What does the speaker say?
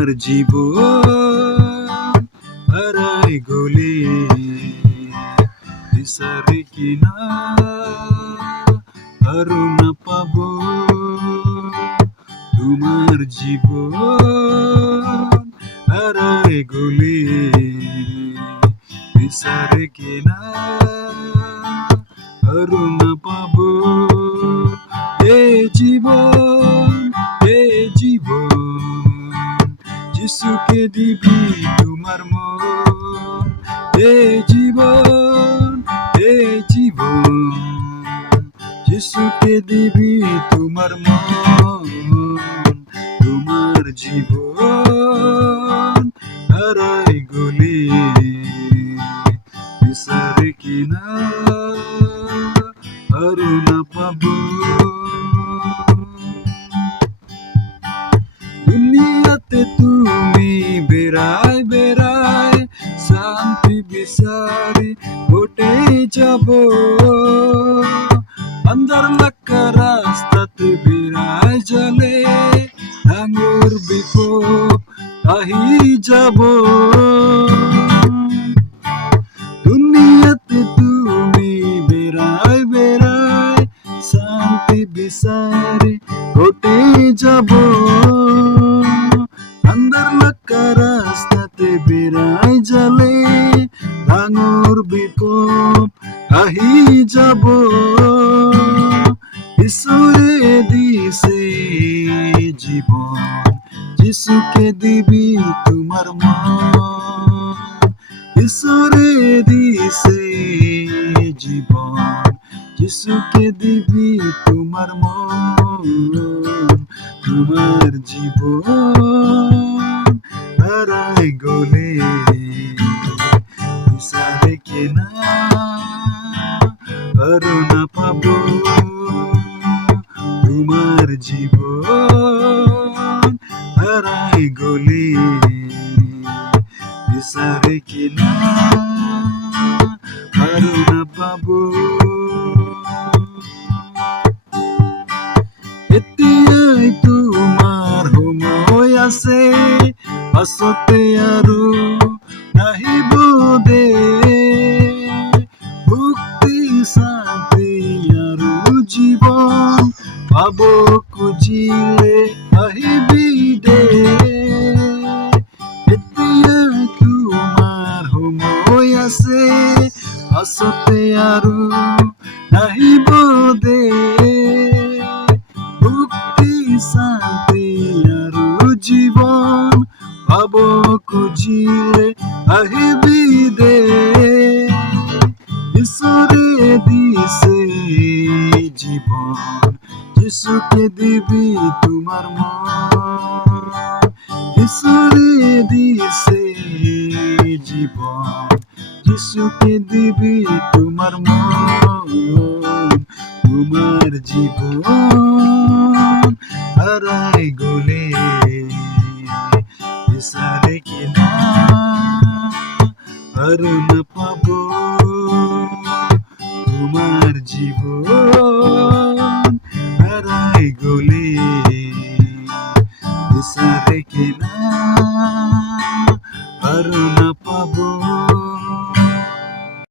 তোমার জীবন হারাই গলে বিচারে কিনা আরো না পাবো তোমার জীবন হারাই গলে বিচারে কিনা আরো না পাবো এ জীবন যিশুকে দিবি তোমার মন এ জীবন যিশুকে দিবি তোমার মন তোমার জীবন হারাই গলে বিচারে কিনা আরো না পাবো দুনিয়াতে তুমি বেড়ায় শান্তি বিচারি ঘটে যাব अंदर लक्का रास्ताতে বেড়ায় জলে আঙুর বিপদ আহি যাব দুনিয়াতে তুমি বেড়ায় শান্তি বিচারি ঘটে যাব अंदर लक्का रास्ताতে বেড়ায় জলে আঙুর বিপদ আহি যাব ঈশ্বরে দিছে জীবন যিশুকে দিবি তোমার মন ঈশ্বরে দিছে জীবন যিশুকে দিবি তোমার মন তোমার জীবন হারাই গলে বিচারে কিনা আরো না পাবো তোমার জীবন হারাই গলে বিচারে কিনা আরো না পাবো এতিয়াই তোমাৰ সময় আছে পাছতে আৰু নাহিব দে মুক্তি শান্তি আৰু জীবন পাব খুজিলে আহিবি দে এতিয়াই তোমাৰ সময় আছে পাছতে আৰু নাহিব দে মুক্তি শান্তি আৰু জীবন পাব খুজিলে আহিবি দে ঈশ্বরে দিছে জীবন যিশুকে দিবি তোমার মন ঈশ্বরে দিছে জীবন যিশুকে দিবি তোমার মন তোমার জীবন হারাই গলে বিচারে কিনা আরো না পাবো তোমার জীবন